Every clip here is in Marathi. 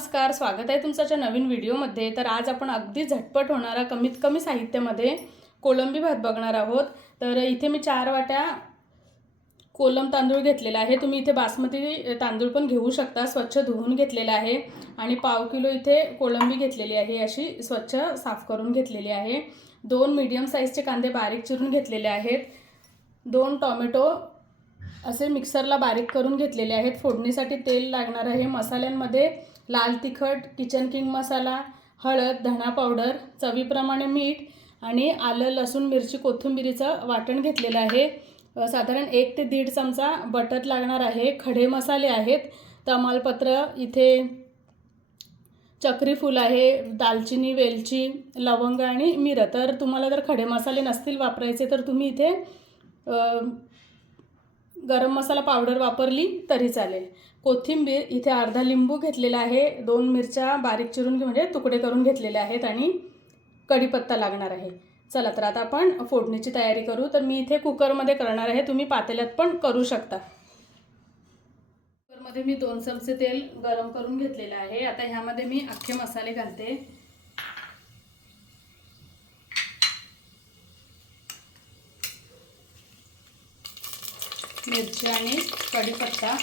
नमस्कार, स्वागत आहे तुमच्या नवीन व्हिडिओमध्ये। तर आज आपण अगदी झटपट होणारा कमीत कमी साहित्यामध्ये कोलंबी भात बघणार आहोत। तर इथे मी 4 वाट्या कोलम तांदूळ घेतलेला आहे। तुम्ही इथे बासमती तांदूळ पण घेऊ शकता, स्वच्छ धुवून घेतलेला आहे। आणि पाव किलो इथे कोलंबी घेतलेली आहे, अशी स्वच्छ साफ करून घेतलेली आहे। 2 मीडियम साइजचे कांदे बारीक चिरून घेतलेले आहेत। 2 टोमॅटो असे मिक्सरला बारीक करून घेतलेले आहेत। फोडणीसाठी तेल लागणार आहे। मसाल्यांमध्ये लाल तिखट, किचन किंग मसाला, हळद, धना पावडर, चवीप्रमाणे मीठ आणि आलं, लसूण, मिरची, कोथिंबीरीचं वाटण घेतलेलं आहे। साधारण 1 ते 1.5 चमचा बटर लागणार आहे। खडे मसाले आहेत, तमालपत्र, इथे चक्री फूल आहे, दालचिनी, वेलची, लवंग आणि मिरं। तर तुम्हाला जर खडे मसाले नसतील वापरायचे तर तुम्ही इथे गरम मसाला पावडर वापरली तरी चालेल। कोथिंबीर इथे अर्धा लिंबू घेतलेला आहे। 2 मिरच्या बारीक चिरून म्हणजे तुकडे करून घेतलेले आहेत आणि कढीपत्ता लागणार आहे। चला तर आता आपण फोडणीची तयारी करू। तर मी इथे कुकरमध्ये करणार आहे, तुम्ही पातेल्यात पण करू शकता। कुकरमध्ये मी 2 चमचे तेल गरम करून घेतलेले आहे। आता ह्यामध्ये मी अख्खे मसाले घालते। मिरची आणि कढीपत्ता,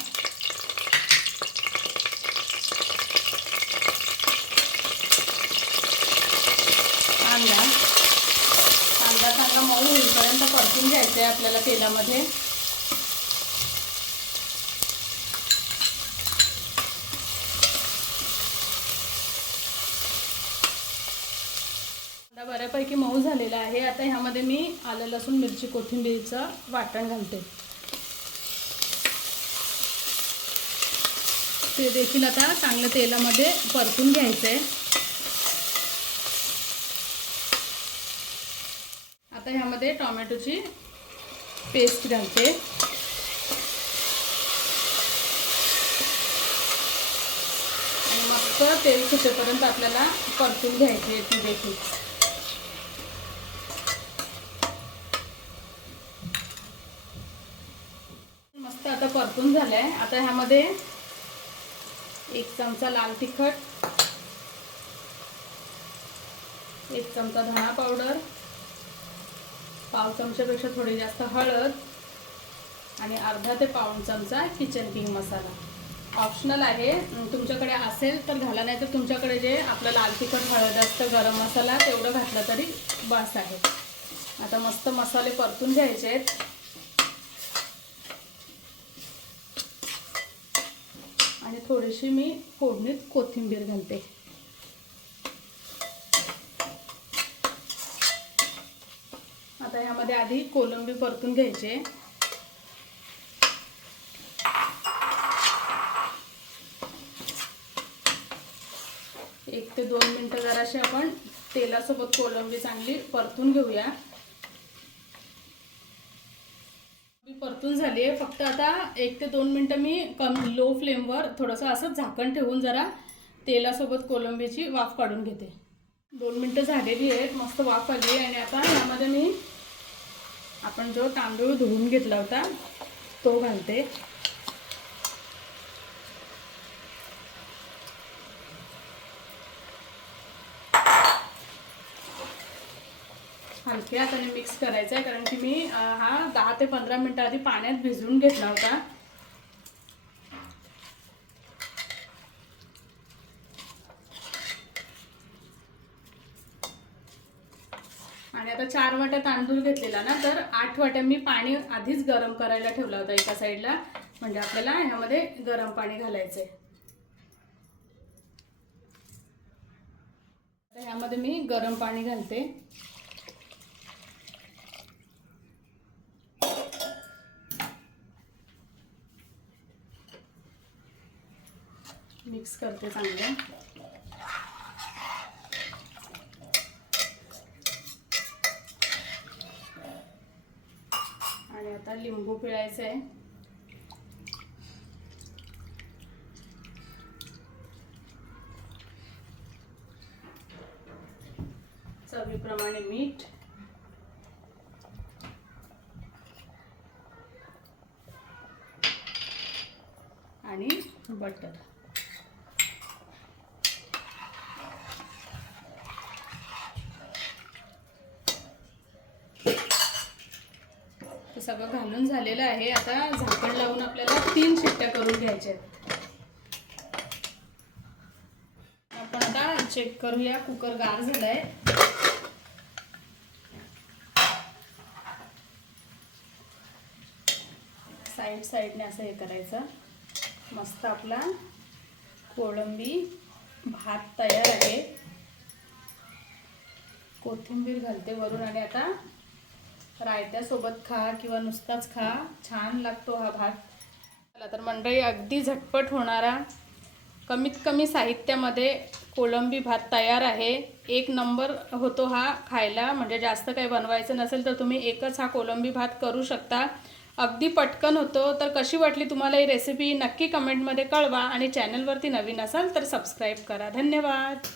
कांदा चांगला मऊ होईपर्यंत परतून घ्यायचा आहे आपल्याला तेलामध्ये। कांदा बऱ्यापैकी मऊ झालेला आहे। आता ह्यामध्ये मी आलं, लसूण, मिरची, कोथिंबीरचं वाटण घालते। ते देखील आता चांगलं तेलामध्ये परतून घ्यायचं आहे। आता ह्यामध्ये टोमॅटोची पेस्ट घालते आणि मस्त तेल सुटेपर्यंत आपल्याला परतून घ्यायची आहे ती देखील। मस्त आता परतून झालंय। आता ह्यामध्ये 1 चमचा लाल तिखट, 1 चमचा धना पावडर, पाव चमच्यापेक्षा थोडी जास्त हळद आणि अर्धा ते पाऊण चमचा किचन किंग मसाला। ऑप्शनल आहे, तुमच्याकडे असेल तर घाला, नाही तर तुमच्याकडे जे आपलं लाल तिखट, हळद असतं, गरम मसाला तेवढं घातलं तरी बस आहे। आता मस्त मसाले परतून घ्यायचे आहेत आणि थोडीशी मी फोडणीत कोथिंबीर घालते। आता ह्यामध्ये आधी कोलंबी परतून घ्यायचे। 1 ते 2 मिनिटं जराशी आपण तेलासोबत कोलंबी चांगली परतून घेऊया। परतून झाली आहे, फक्त आता 1 ते 2 मिनिटं मी लो फ्लेमवर थोडंसं असं झाकण ठेवून जरा तेलासोबत कोलंबीची वाफ काढून घेते। 2 मिनिटं झालेली आहेत, मस्त वाफ आली आहे। आणि आता ह्यामध्ये मी आपण जो तांदूळ धुवून घेतला होता तो घालते। हलक्या हाताने मिक्स करायचं आहे, कारण की मी हा 10 ते 15 मिनिटं आधी पाण्यात भिजवून घेतला होता। आणि आता 4 वाट्या तांदूळ घेतलेला ना, तर 8 वाट्या मी पाणी आधीच गरम करायला ठेवला होता एका साईडला, म्हणजे आपल्याला ह्यामध्ये गरम पाणी घालायचं आहे। तर ह्यामध्ये मी गरम पाणी घालते। मिक्स करते चांगलं। आणि आता लिंबू पिळायचं आहे। चवीप्रमाणे मीठ आणि बटर। सगळं घालून झालेलं आहे. आता झाकण लावून आपल्याला 3 शिट्ट्या करून घ्यायच्या आहेत. आपण आता चेक करूया कुकर गार झालाय. साईडने असं हे करायचं. मस्त आपला कोळंबी भात तयार आहे. कोथिंबीर घालते वरून आणि आता रायत्यासोबत खा किंवा नुसताच खा, छान लागतो हा भात. चला तर मंडळी, अगदी झटपट होणारा कमीत कमी साहित्यामध्ये कोळंबी भात तयार आहे. एक नंबर होतो हा खायला. म्हणजे जास्त काही बनवायचं नसेल तर तुम्ही एकच हा कोळंबी भात करू शकता. अगदी पटकन होतो. तर कशी वाटली तुम्हाला ही रेसिपी नक्की कमेंटमध्ये कळवा आणि चॅनलवरती नवीन असाल तर सबस्क्राईब करा. धन्यवाद.